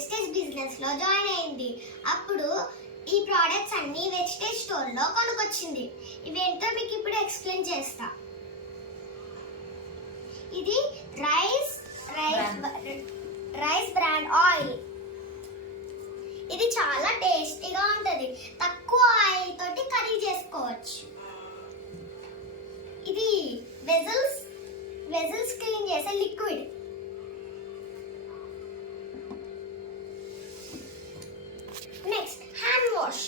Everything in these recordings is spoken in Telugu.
వెస్టేజ్ బిజినెస్ లో జాయిన్ అయింది. అప్పుడు ఈ ప్రోడక్ట్స్ అన్ని వెస్టేజ్ స్టోర్ లో కొనుకొచ్చింది. ఇవేంటో మీకు ఇప్పుడు ఎక్స్ప్లెయిన్ చేస్తా. ఇది రైస్ బ్రాండ్ ఆయిల్. ఇది చాలా టేస్టీగా ఉంటది. తక్కువ ఆయిల్ తోటి కర్రీ చేసుకోవచ్చు. ఇది వెజల్స్ క్లీన్ చేసే లిక్విడ్. Next hand wash.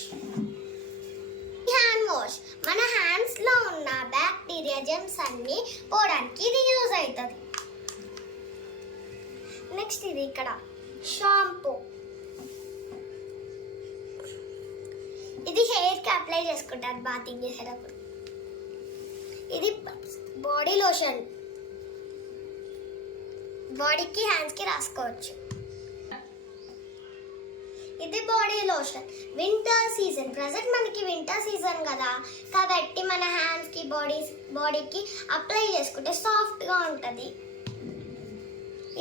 మన హ్యాండ్స్ లో ఉన్న బ్యాక్టీరియా జెమ్స్ అన్ని పోవడానికి ఇది యూజ్ అవుతుంది. నెక్స్ట్ ఇది ఇక్కడ షాంపూ. ఇది హెయిర్ కి అప్లై చేసుకుంటారు బాతింగ్ చేసేటప్పుడు. ఇది బాడీ లోషన్. బాడీకి హ్యాండ్స్ కి రాసుకోవచ్చు. ఇది body lotion. Winter season, present మనకి వింటర్ సీజన్ కదా, కాబట్టి మన హ్యాండ్స్ కి బాడీకి అప్లై చేసుకుంటే సాఫ్ట్ గా ఉంటది.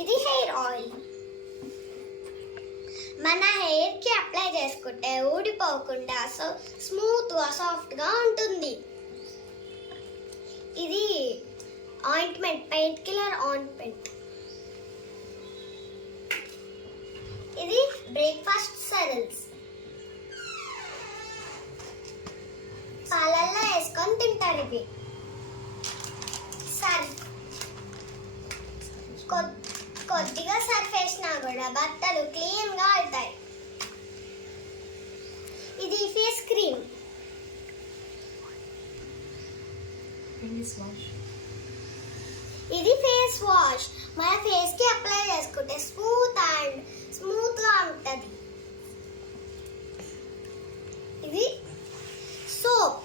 ఇది హెయిర్ ఆయిల్. మన హెయిర్ కి అప్లై చేసుకుంటే ఊడిపోకుండా స్మూత్ గా సాఫ్ట్ గా ఉంటుంది. ఇది ఆయింట్మెంట్, పెయిన్ కిల్లర్ ఆయింట్మెంట్. ఇది బ్రేక్ఫాస్ట్ సెరల్స్. పాలల్లో వేసుకొని తింటారు. ఇవి సర్ఫ్. కొద్దిగా సర్ఫ్ వేసినా కూడా బట్టలు క్లీన్ గా అవుతాయి. ఇది ఫేస్ క్రీమ్. ఇది ఫేస్ వాష్. మన ఫేస్ కి అప్లై చేసుకుంటే స్మూత్ గా ఉంటది. ఇది సోప్.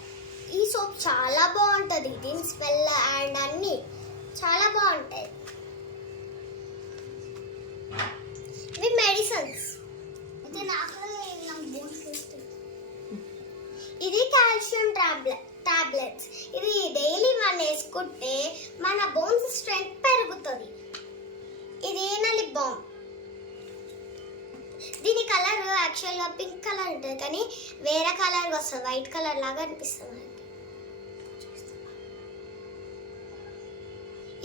ఈ సోప్ చాలా బాగుంటది. దీని స్మెల్ అండ్ అన్ని చాలా బాగుంటాయి. ఇవి మెడిసిన్స్. ఇది కాల్షియం టాబ్లెట్స్. ఇది డైలీ మనం వేసుకుంటే మన బోన్స్ స్ట్రెంగ్త్ పెరుగుతుంది. ఇది లిప్ బామ్. దీని కలర్ యాక్చువల్ గా పింక్ కలర్ ఉంటుంది, కానీ వేరే కలర్ వస్తుంది, వైట్ కలర్ లాగా అనిపిస్తుంది.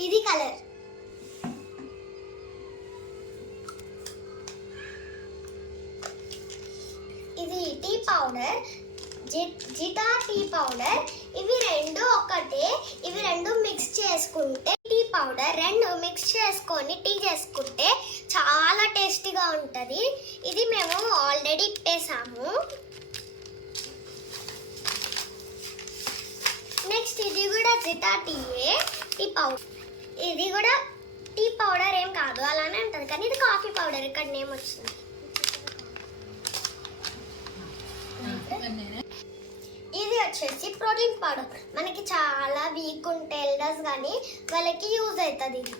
ఇది కలర్. ఇది టీ పౌడర్, జిటా టీ పౌడర్. ఇవి రెండు ఒకటే. ఇవి రెండు మిక్స్ చేసుకుంటే టీ పౌడర్ రెండు మిక్స్ చేసుకొని టీ చేసుకుంటే చాలా టేస్టీగా ఉంటుంది. ఇది మేము ఆల్రెడీ ఇట్టేసాము. నెక్స్ట్ ఇది కూడా జిటా టీ పౌడర్. ఇది కూడా టీ పౌడర్ ఏం కాదు, అలానే ఉంటుంది, కానీ ఇది కాఫీ పౌడర్. ఇక్కడ నేమ్ వచ్చింది. ఇది వచ్చేసి ప్రోటీన్ పౌడర్. మనకి చాలా వీక్ ఉంటే ఎల్డర్స్ కానీ వాళ్ళకి యూజ్ అవుతుంది ఇది.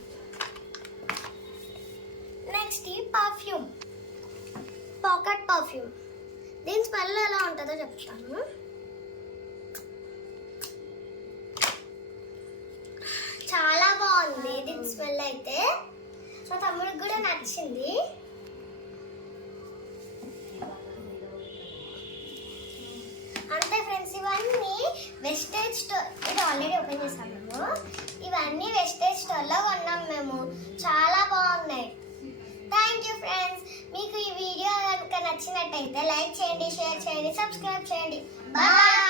Next perfume, pocket perfume. దీని స్మెల్ ఎలా ఉంటుందో చెప్తాను. చాలా బాగుంది దీని స్మెల్ అయితే. సో తమ్ముడికి కూడా నచ్చింది. అంతే ఫ్రెండ్స్, ఇవన్నీ వెస్టేజ్ స్టోర్. ఇది ఆల్రెడీ ఓపెన్ చేసాం మేము. ఇవన్నీ వెస్టేజ్ స్టోర్లో కొన్నాం మేము. చాలా బాగున్నాయి. Thank you friends. మీకు ఈ వీడియో కనుక నచ్చినట్టయితే లైక్ చేయండి, షేర్ చేయండి, సబ్స్క్రైబ్ చేయండి. బాయ్.